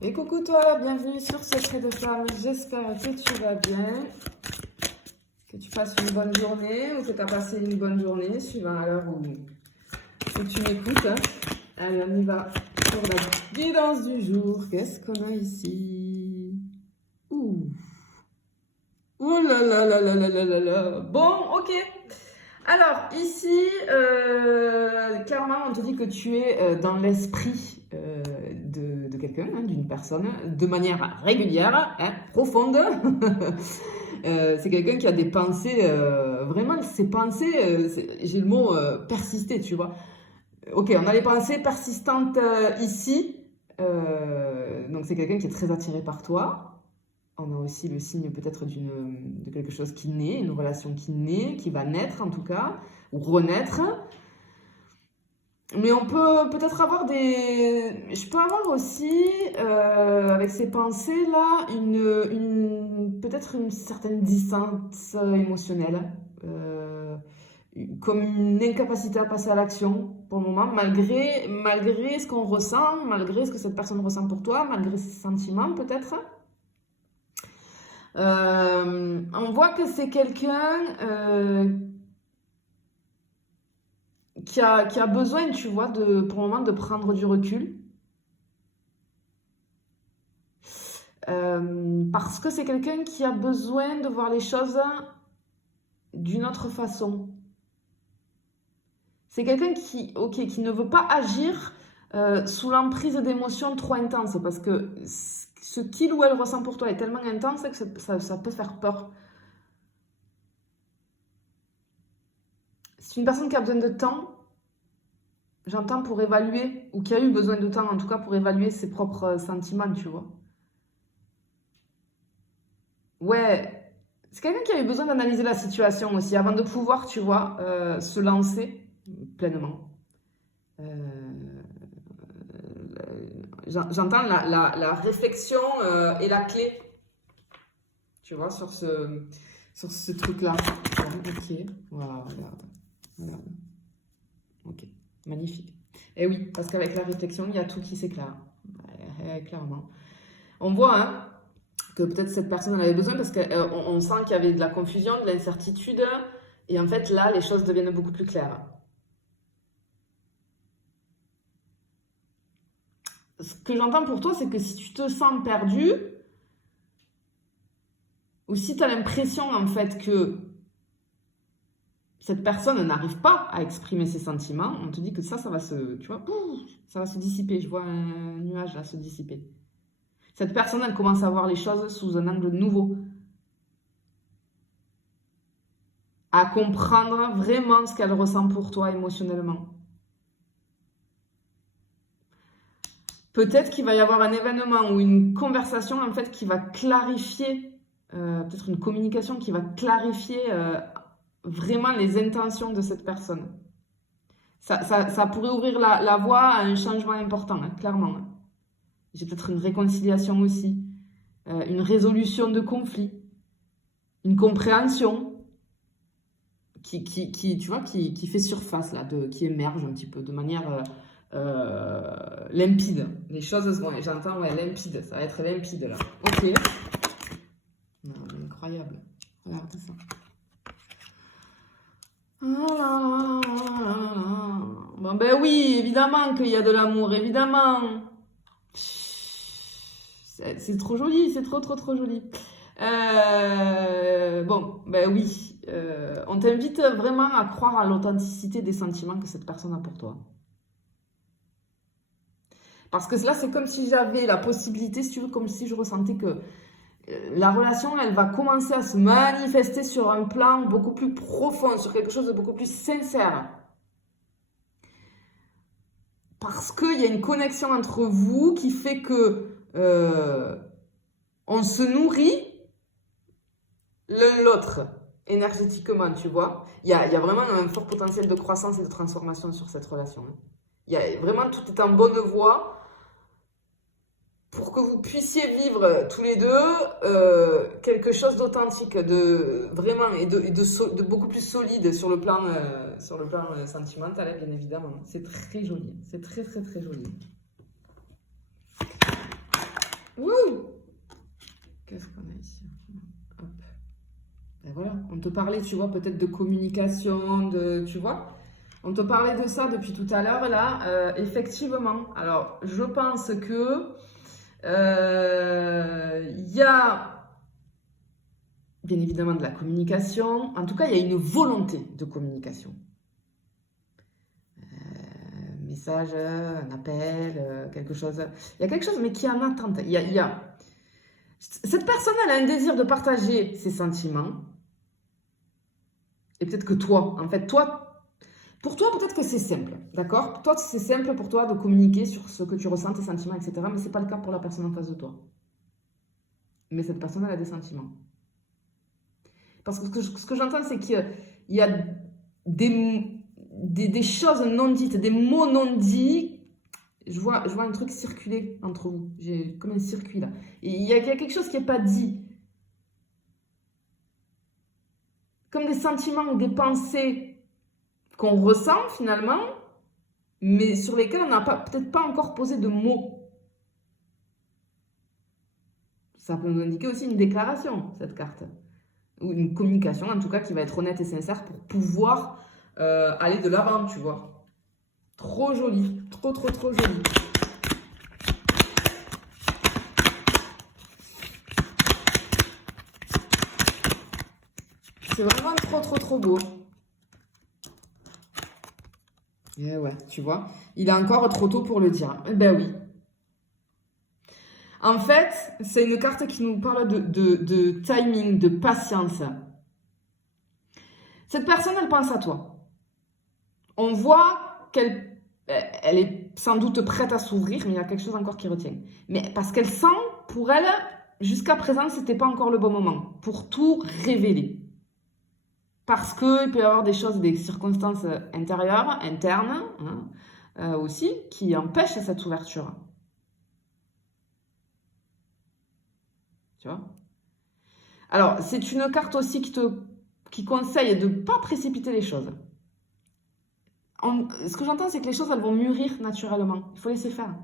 Et coucou toi, bienvenue sur Secret de Femme. J'espère que tu vas bien, que tu passes une bonne journée ou que tu as passé une bonne journée, suivant à l'heure où tu m'écoutes. Allez, on y va pour la guidance du jour. Qu'est-ce qu'on a ici? Ouh. Ouh là là là là là là là là. Bon, ok. Alors, ici, clairement, on te dit que tu es dans l'esprit de quelqu'un, hein, d'une personne, de manière régulière, hein, profonde. C'est quelqu'un qui a des pensées, vraiment, ses pensées, j'ai le mot persister, tu vois. Ok, on a les pensées persistantes ici. Donc, c'est quelqu'un qui est très attiré par toi. On a aussi le signe peut-être de quelque chose qui naît, une relation qui naît, qui va naître en tout cas, ou renaître. Mais on peut peut-être avoir des... Je peux avoir aussi, avec ces pensées-là, peut-être une certaine distance émotionnelle, comme une incapacité à passer à l'action pour le moment, malgré ce qu'on ressent, malgré ce que cette personne ressent pour toi, malgré ses sentiments peut-être. On voit que c'est quelqu'un qui a besoin, tu vois, pour le moment, de prendre du recul. Parce que c'est quelqu'un qui a besoin de voir les choses d'une autre façon. C'est quelqu'un qui ne veut pas agir sous l'emprise d'émotions trop intenses, parce que ce qu'il ou elle ressent pour toi est tellement intense que ça peut faire peur. C'est une personne qui a besoin de temps, j'entends, pour évaluer, ou qui a eu besoin de temps en tout cas pour évaluer ses propres sentiments, tu vois. Ouais, c'est quelqu'un qui a eu besoin d'analyser la situation aussi avant de pouvoir, tu vois, se lancer pleinement. J'entends la réflexion et la clé, tu vois, sur ce truc-là. Ok, voilà, regarde. Ok, magnifique. Et oui, parce qu'avec la réflexion, il y a tout qui s'éclaire. Clairement. On voit, hein, que peut-être cette personne en avait besoin parce qu'on sent qu'il y avait de la confusion, de l'incertitude. Et en fait, là, les choses deviennent beaucoup plus claires. Ce que j'entends pour toi, c'est que si tu te sens perdu, ou si tu as l'impression, en fait, que cette personne n'arrive pas à exprimer ses sentiments, on te dit que ça va tu vois, ça va se dissiper. Je vois un nuage là se dissiper. Cette personne, elle commence à voir les choses sous un angle nouveau. À comprendre vraiment ce qu'elle ressent pour toi émotionnellement. Peut-être qu'il va y avoir un événement ou une conversation en fait qui va clarifier, peut-être une communication qui va clarifier vraiment les intentions de cette personne. Ça pourrait ouvrir la voie à un changement important, hein, clairement. Hein. J'ai peut-être une réconciliation aussi, une résolution de conflit, une compréhension tu vois, qui fait surface, là, qui émerge un petit peu de manière limpide. Les choses, bon, j'entends, ouais, limpide, ça va être limpide, là. Ok. Non, mais incroyable. Regarde ça. Bon, ben oui, évidemment qu'il y a de l'amour, évidemment. C'est trop joli, c'est trop joli. Bon, ben oui. On t'invite vraiment à croire à l'authenticité des sentiments que cette personne a pour toi. Parce que là, c'est comme si j'avais la possibilité, si tu veux, comme si je ressentais que la relation, elle va commencer à se manifester sur un plan beaucoup plus profond, sur quelque chose de beaucoup plus sincère. Parce qu'il y a une connexion entre vous qui fait que on se nourrit l'un l'autre énergétiquement, tu vois. Il y a vraiment un fort potentiel de croissance et de transformation sur cette relation. Vraiment, tout est en bonne voie pour que vous puissiez vivre tous les deux quelque chose d'authentique, de vraiment et de beaucoup plus solide sur le plan sentimental, bien évidemment. C'est très joli, c'est très joli. Wouh! Qu'est-ce qu'on a ici? Hop. Ben voilà, on te parlait, tu vois, peut-être de communication, tu vois? On te parlait de ça depuis tout à l'heure, là, effectivement. Alors, je pense que il y a bien évidemment de la communication. En tout cas, il y a une volonté de communication. Message, un appel, quelque chose. Il y a quelque chose, mais qui est en attente. Cette personne, elle a un désir de partager ses sentiments. Et peut-être que toi, en fait, pour toi, peut-être que c'est simple, d'accord? Toi, c'est simple pour toi de communiquer sur ce que tu ressens, tes sentiments, etc. Mais ce n'est pas le cas pour la personne en face de toi. Mais cette personne, elle a des sentiments. Parce que ce que j'entends, c'est qu'il y a des choses non dites, des mots non dits. Je vois un truc circuler entre vous. J'ai comme un circuit là. Et il y a quelque chose qui n'est pas dit. Comme des sentiments ou des pensées qu'on ressent finalement, mais sur lesquels on n'a peut-être pas encore posé de mots. Ça peut nous indiquer aussi une déclaration, cette carte. Ou une communication, en tout cas, qui va être honnête et sincère pour pouvoir aller de l'avant, tu vois. Trop joli. Trop, trop, trop joli. C'est vraiment trop, trop, trop beau. Et ouais, tu vois. Il est encore trop tôt pour le dire. Ben oui. En fait, c'est une carte qui nous parle de timing, de patience. Cette personne, elle pense à toi. On voit qu'elle est sans doute prête à s'ouvrir, mais il y a quelque chose encore qui retient. Mais parce qu'elle sent, pour elle, jusqu'à présent, ce n'était pas encore le bon moment pour tout révéler. Parce qu'il peut y avoir des choses, des circonstances intérieures, internes, hein, aussi, qui empêchent cette ouverture. Tu vois? Alors, c'est une carte aussi qui conseille de ne pas précipiter les choses. Ce que j'entends, c'est que les choses, elles vont mûrir naturellement. Il faut laisser faire.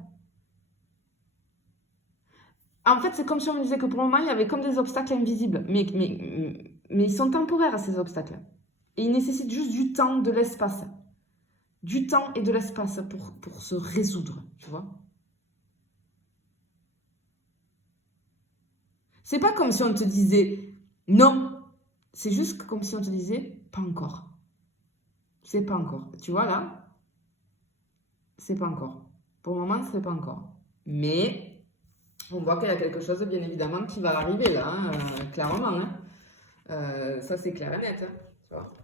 En fait, c'est comme si on me disait que pour le moment, il y avait comme des obstacles invisibles. Mais ils sont temporaires, ces obstacles. Et ils nécessitent juste du temps, de l'espace. Du temps et de l'espace pour se résoudre, tu vois. C'est pas comme si on te disait non. C'est juste comme si on te disait pas encore. C'est pas encore. Tu vois là? C'est pas encore. Pour le moment, c'est pas encore. Mais on voit qu'il y a quelque chose, bien évidemment, qui va arriver là, hein, clairement. Hein. Ça, c'est clair et net. Hein, tu vois.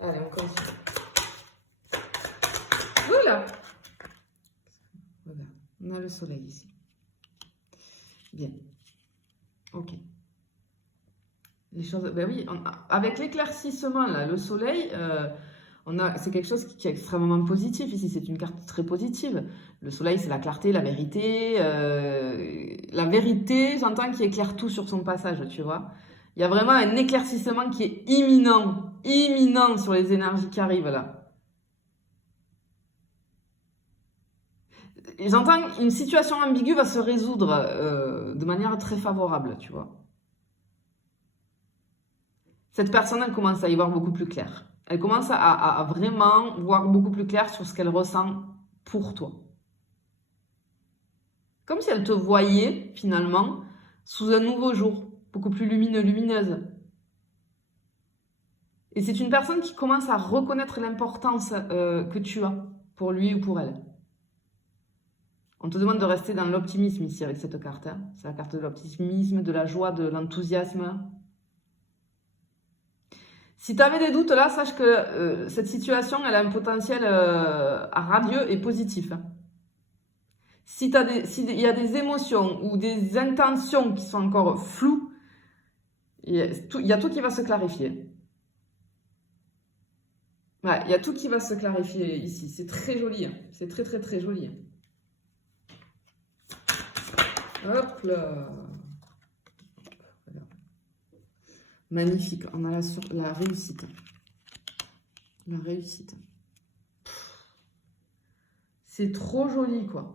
Allez, on continue. Voilà. Regarde, on a le soleil ici. Bien. Ok. Les choses, ben oui, avec l'éclaircissement là, le soleil, c'est quelque chose qui est extrêmement positif ici. C'est une carte très positive. Le soleil, c'est la clarté, la vérité. La vérité, j'entends, qui éclaire tout sur son passage, tu vois. Il y a vraiment un éclaircissement qui est imminent sur les énergies qui arrivent là. Et j'entends une situation ambiguë va se résoudre de manière très favorable, tu vois. Cette personne, elle commence à y voir beaucoup plus clair. Elle commence à vraiment voir beaucoup plus clair sur ce qu'elle ressent pour toi. Comme si elle te voyait, finalement, sous un nouveau jour, beaucoup plus lumineuse. Et c'est une personne qui commence à reconnaître l'importance que tu as pour lui ou pour elle. On te demande de rester dans l'optimisme ici avec cette carte. Hein. C'est la carte de l'optimisme, de la joie, de l'enthousiasme. Si tu avais des doutes, là, sache que cette situation, elle a un potentiel radieux et positif. S'il y a des émotions ou des intentions qui sont encore floues, il y a tout qui va se clarifier. Ouais, il y a tout qui va se clarifier ici. C'est très joli. Hein. C'est très, très, très joli. Hop là. Magnifique. On a la réussite. La réussite. C'est trop joli, quoi.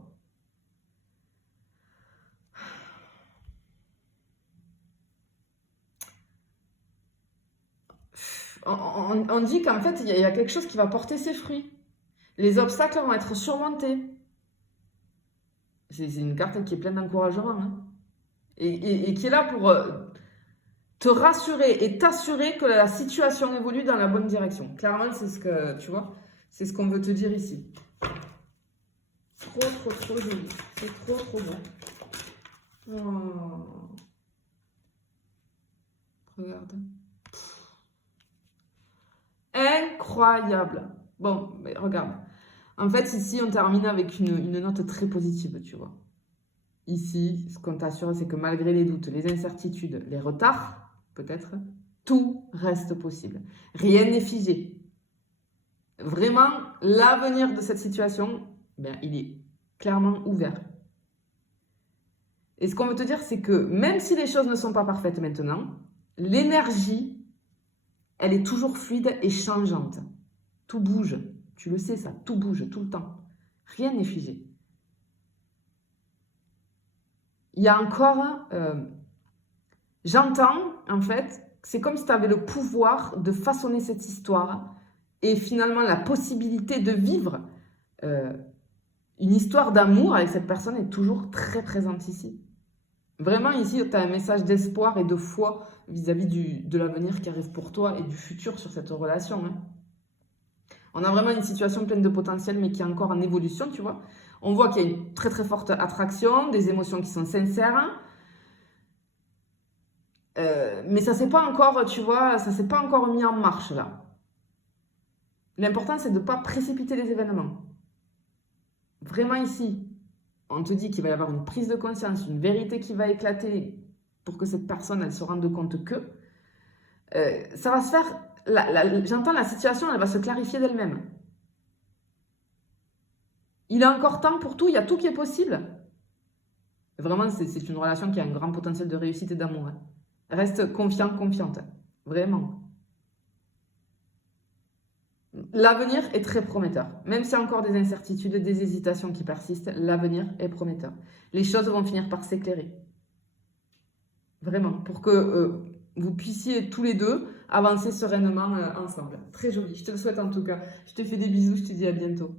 On dit qu'en fait, il y a quelque chose qui va porter ses fruits. Les obstacles vont être surmontés. C'est une carte qui est pleine d'encouragement. Hein. Et qui est là pour te rassurer et t'assurer que la situation évolue dans la bonne direction. Clairement, c'est ce que, tu vois, c'est ce qu'on veut te dire ici. Trop joli. C'est trop bon. Oh. Regarde. Incroyable. Bon, mais regarde. En fait, ici, on termine avec une note très positive, tu vois. Ici, ce qu'on t'assure, c'est que malgré les doutes, les incertitudes, les retards, peut-être, tout reste possible. Rien n'est figé. Vraiment, l'avenir de cette situation, ben, il est clairement ouvert. Et ce qu'on veut te dire, c'est que même si les choses ne sont pas parfaites maintenant, l'énergie, elle est toujours fluide et changeante. Tout bouge. Tu le sais, ça, tout bouge tout le temps. Rien n'est figé. Il y a encore... j'entends, en fait, c'est comme si tu avais le pouvoir de façonner cette histoire et finalement la possibilité de vivre une histoire d'amour avec cette personne est toujours très présente ici. Vraiment, ici, tu as un message d'espoir et de foi vis-à-vis de l'avenir qui arrive pour toi et du futur sur cette relation. Hein. On a vraiment une situation pleine de potentiel, mais qui est encore en évolution, tu vois. On voit qu'il y a une très forte attraction, des émotions qui sont sincères. Mais ça s'est pas encore, tu vois, ça s'est pas encore mis en marche, là. L'important, c'est de ne pas précipiter les événements. Vraiment ici, on te dit qu'il va y avoir une prise de conscience, une vérité qui va éclater pour que cette personne, elle se rende compte que ça va se faire, j'entends la situation, elle va se clarifier d'elle-même. Il y a encore temps pour tout, il y a tout qui est possible. Vraiment, c'est une relation qui a un grand potentiel de réussite et d'amour. Hein. Reste confiant, confiante. Vraiment. L'avenir est très prometteur. Même s'il y a encore des incertitudes, des hésitations qui persistent, l'avenir est prometteur. Les choses vont finir par s'éclairer. Vraiment. Pour que vous puissiez tous les deux avancer sereinement ensemble. Très joli. Je te le souhaite en tout cas. Je te fais des bisous. Je te dis à bientôt.